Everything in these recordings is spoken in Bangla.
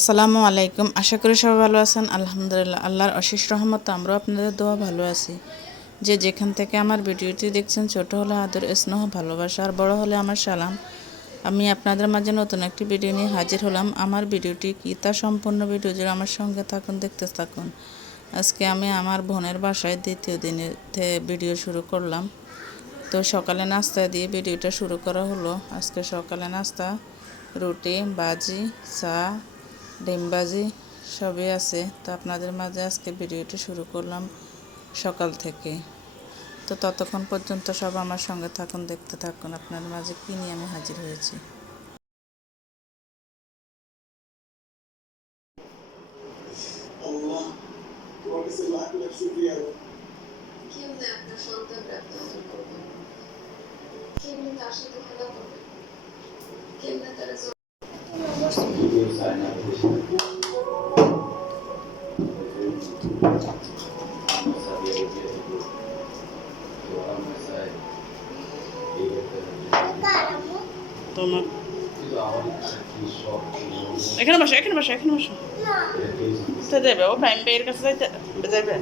আসসালামু আলাইকুম। আশা করি সবাই ভালো আছেন। আলহামদুলিল্লাহ, আল্লাহর অশেষ রহমত আমরাও আপনাদের দোয়া ভালো আছি। যে যেখান থেকে আমার ভিডিওটি দেখছেন, ছোট হলে আদর স্নেহ, ভালোবাসা আর বড় হলে আমার সালাম, আমি আপনাদের মাঝে নতুন একটি ভিডিও নিয়ে হাজির হলাম। আমার ভিডিওটি কি তা সম্পূর্ণ ভিডিও জুড়ে আমার সঙ্গে থাকুন, দেখতে থাকুন। আজকে আমি আমার বোনের বাসায় দ্বিতীয় দিনের ভিডিও শুরু করলাম। তো সকালে নাস্তা দিয়ে ভিডিওটা শুরু করা হলো। আজকে সকালে নাস্তা, রুটি, বাজি, চা ডিম বাজি সবই আছে। তো আপনাদের মাঝে আজকে ভিডিওটি শুরু করলাম সকাল থেকে। তো ততক্ষণ পর্যন্ত সব আমার সঙ্গে থাকুন দেখতে থাকুন আপনার মাঝে কী নিয়ে আমি হাজির হয়েছি। আপনাদের কেমনে তার সাথে খেলা করবে? কেমনে তারা তোমার এখানে বসো এখানে বসো এখানে বসো তো দেবে ও ভাই ভাইয়ের কাছে যাইতে যাবে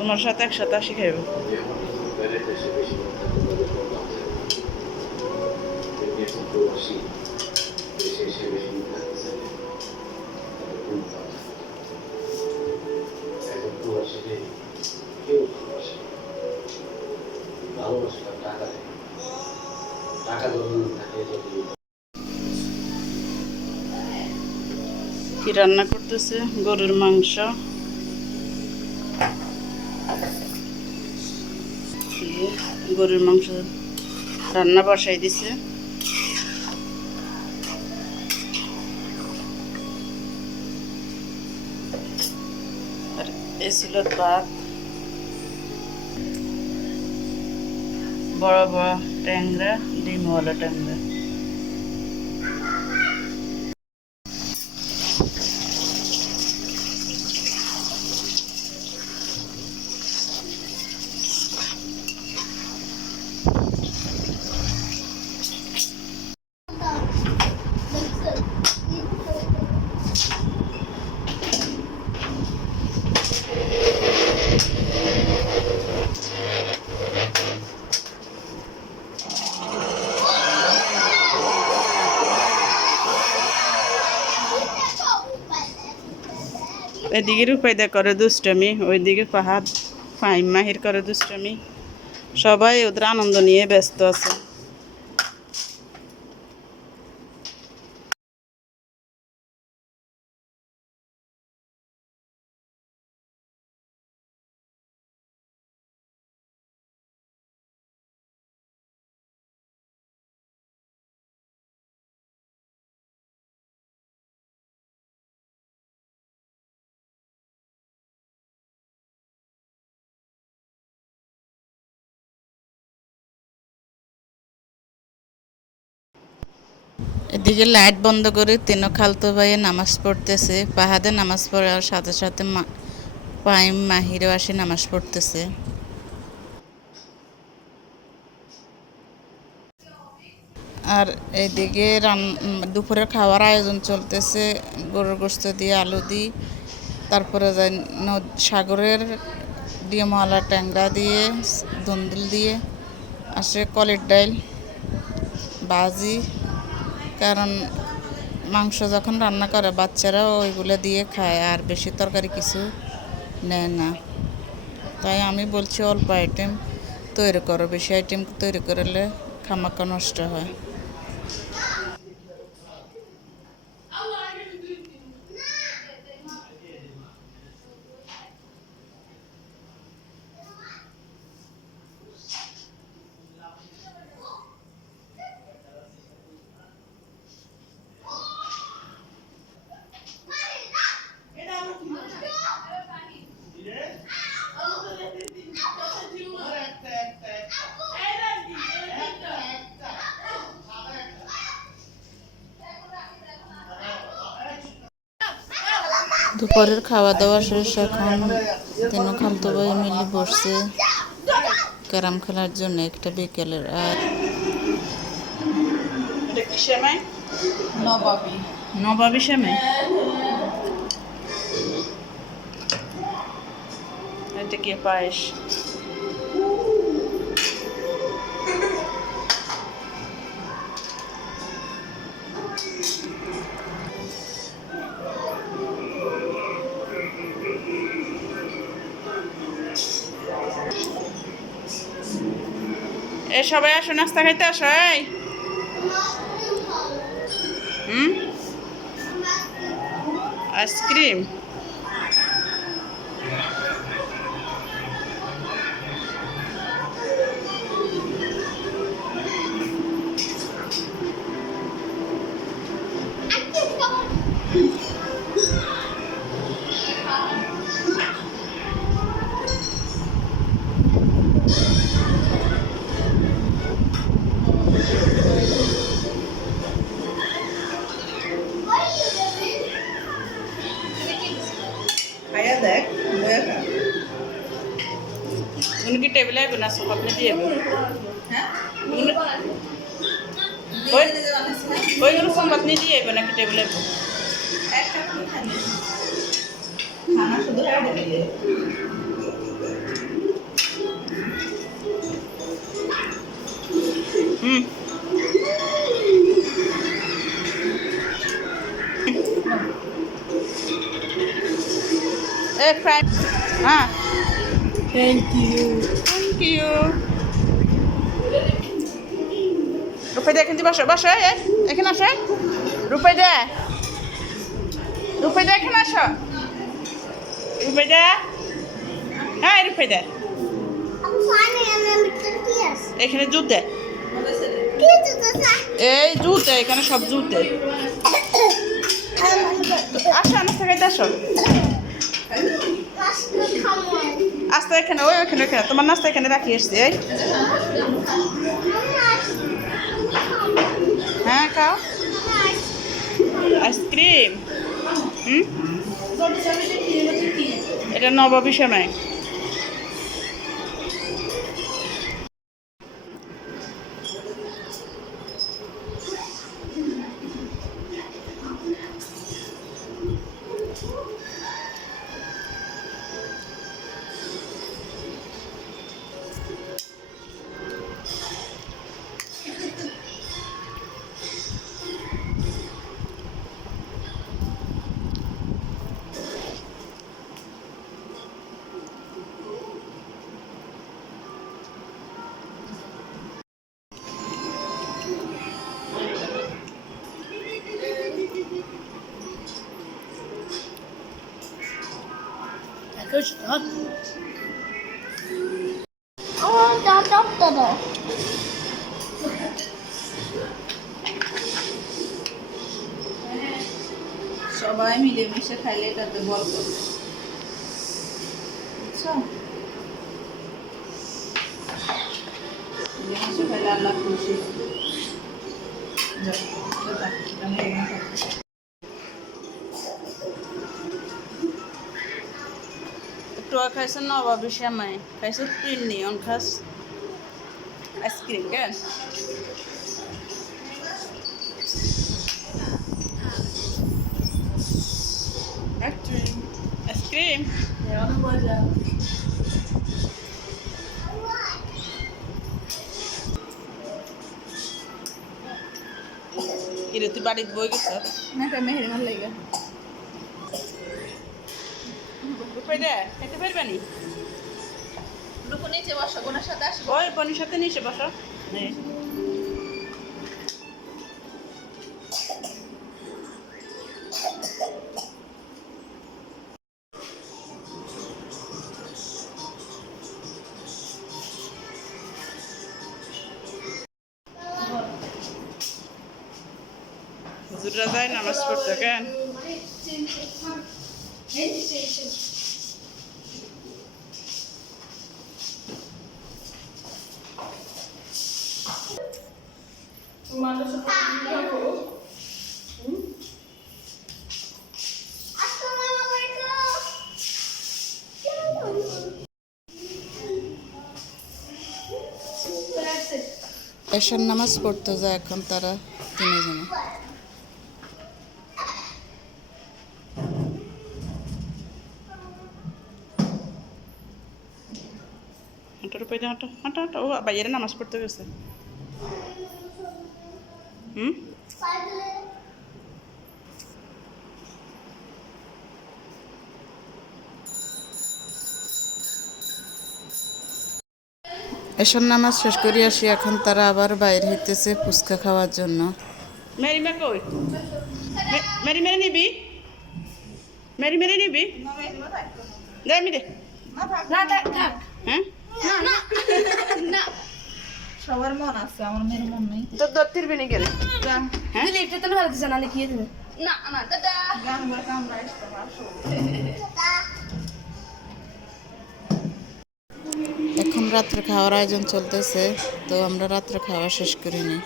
তোমার সাথে একসাথে আসি খাইবে। কি রান্না করতেছে? গরুর মাংস। গরুর মাংস রান্না বসাই দিছে। আর এই ছিল বড় বড় ট্যাংরা ডিমওয়ালা ট্যাংরা। এদিকে রূপাইদা করে দুষ্টমি, ওইদিকে পাহাড় ফাইম মাহির করে দুষ্টমি। সবাই ওদের আনন্দ নিয়ে ব্যস্ত আছে। এদিকে লাইট বন্ধ করে তিনো খালতো ভাইয়ে নামাজ পড়তেছে। পাহাদে নামাজ পড়ার সাথে সাথে মা- পাইম মাহিরও আসে নামাজ পড়তেছে। আর এদিকে রান উম, দুপুরের খাওয়ার আয়োজন চলতেছে। গরুর গোস্ত দিয়ে আলু দিই। তারপরে নদ- সাগরের ডিমওয়ালা ট্যাংরা দিয়ে ধুন্দুল দিয়ে আসে কলের ডাইল বাজি। কারণ মাংস যখন রান্না করে, বাচ্চারা ওইগুলো দিয়ে খায় আর বেশি তরকারি কিছু নেয় না। তাই আমি বলছি অল্প আইটেম তৈরি করো, বেশি আইটেম তৈরি করলে খামাকা নষ্ট হয়। দুপুরের খাওয়া দাওয়া শেষ এখন তিন খালতো ভাই মিলে বসছে ক্যারাম খেলার জন্য একটা বিকেলের আর এটা কি সেমাই? নবাবী। এটা কি পায়েস? সবাই আসো নাস্তা খাইতে আসো এই। হুম? Ice cream. দেখ উনকি টেবিলে আইব না সব আপনি দিয়ে হ্যাঁ? ওই নিজে বানাইছে সব আপনি দিয়ে আইব নাকি টেবিলে খানা। শুধু হুম। এ ফ্রাই হ্যাঁ। Thank you thank you Rupai দা এখানে বসো বসো এই, এখানে আসো এই। রূপাই দা। রূপাই এখানে আসো। রূপাই দা। হ্যাঁ রূপাই দা। এখানে জুত দে। এই জুত এখানে সব জুত দে। আসো নাস্তা খাইতে আসো। আস্তে এখানে, ওই ওখানে ওখানে তোমার নাস্তা এখানে রাখি এসছি এই। হ্যাঁ খাও। Ice cream. হুম? এটা নবাবী সময় Oh, da doktor da. সবাই মিলেমিশে খাইলে এটাতে বল করবে বুঝছো মিলেমিশে খাইলে আল্লাহ খুশি যাও, এখানে এখানে থাকো। একটু খাইছে খাইছে পিন্নি অন খাস আইসক্রিম কেন আইসক্রিম কিরে, তুই বাড়িতে বই গেছ না এটা মেহেরিমার লেগে। দে খেতে পারবানি লুকু নিচে বসো বোনের সাথে আসব ওই বনির সাথে নিচে বসো। হুজুররা যায় নামাজ পড়তে কেন? এশার নামাজ পড়তে যায় এখন তারা তিনজনে হাঁটার ও বাইরে নামাজ পড়তে গেছে। হুম? এসব নামাজ শেষ করে আসি এখন তারা আবার বাইরে হইতেছে ফুচকা খাওয়ার জন্য। মেরি কই? মেরি মেরি নিবি? মেরি মেরি নিবি? দে আমি দে। না থাক থাক। হ্যাঁ? না না। না। সবার মন আছে আমার মেয়ের মন নেই। তোর দত্তির বিনি গেল হ্যাঁ? দিলে এটা তো ভালো দিছে না লিখিয়ে দেবে না না দাদা গান রাত্রে খাওয়ার আয়োজন চলতেছে তো আমরা রাত্রে খাওয়া শেষ করে নিই।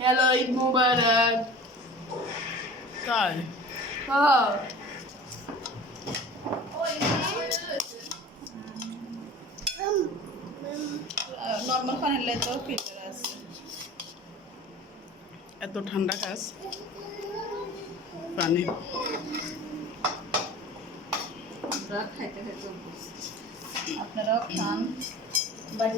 হ্যালো ঈদ মুবারক তাই হ্যাঁ এত ঠান্ডা খাস পানি আমরা খাইতে খাইতে অভ্যস্ত। আপনারাও খান বাড়ি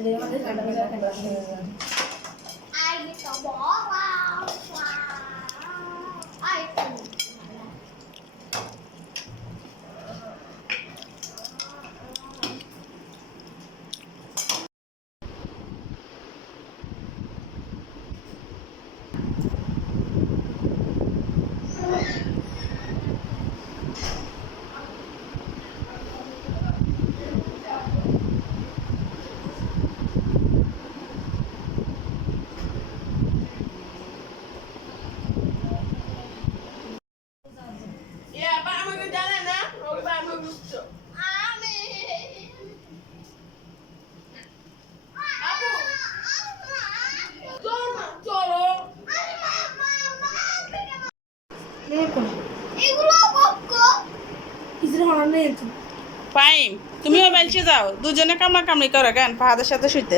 ফাইম তুমিও বেলচে যাও। দুজনে কামড়া কামড়ি করো কেন? ফাহাদের সাথে শুইতে।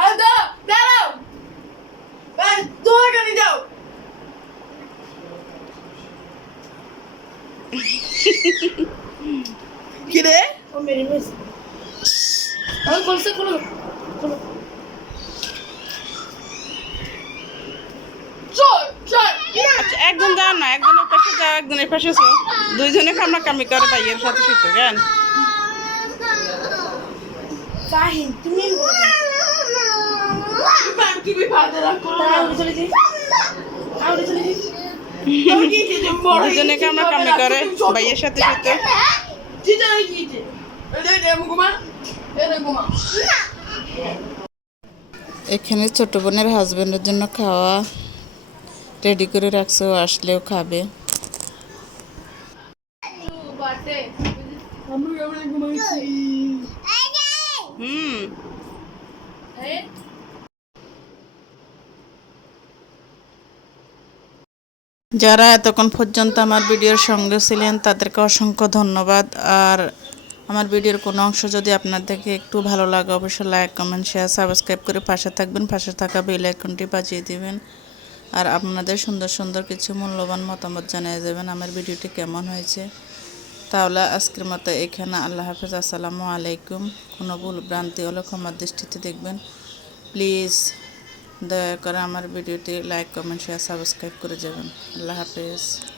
আরে দাও দাঁড়াও। ভাই তোমার কাছে যাও। কি রে? ও মেরি মিস আমি বলছে কোনো চল একজন যাও না একজনের পাশে যাও একজনের পাশে যাও দুইজনে কামড়া কামি করে ভাইয়ের সাথে শুইতে কেন দুজনে কামড়া কামড়ি করে ভাইয়ের সাথে ঘুমা এখানে ছোট বোনের হাজবেন্ডের জন্য খাওয়া রেডি করে রাখছে, আসলেও খাবে। যারা এতক্ষণ পর্যন্ত আমার ভিডিওর সঙ্গে ছিলেন, তাদেরকে অসংখ্য ধন্যবাদ। আর আমার ভিডিওর কোনো অংশ যদি আপনাদেরকে একটু ভালো লাগে, অবশ্যই লাইক কমেন্ট শেয়ার সাবস্ক্রাইব করে পাশে থাকবেন। পাশে থাকা বেল আইকনটি বাজিয়ে দিবেন। আর আপনাদের সুন্দর সুন্দর কিছু মূল্যবান মতামত জানিয়ে যাবেন আমার ভিডিওটি কেমন হয়েছে। তাহলে আজকের মতো এখানে আল্লাহ হাফেজ। আসসালামু আলাইকুম। কোনো ভুল ভ্রান্তি হলে ক্ষমার দৃষ্টিতে দেখবেন। প্লিজ দয়া করে আমার ভিডিওটি লাইক, কমেন্ট, শেয়ার, সাবস্ক্রাইব করে যাবেন। আল্লাহ হাফেজ।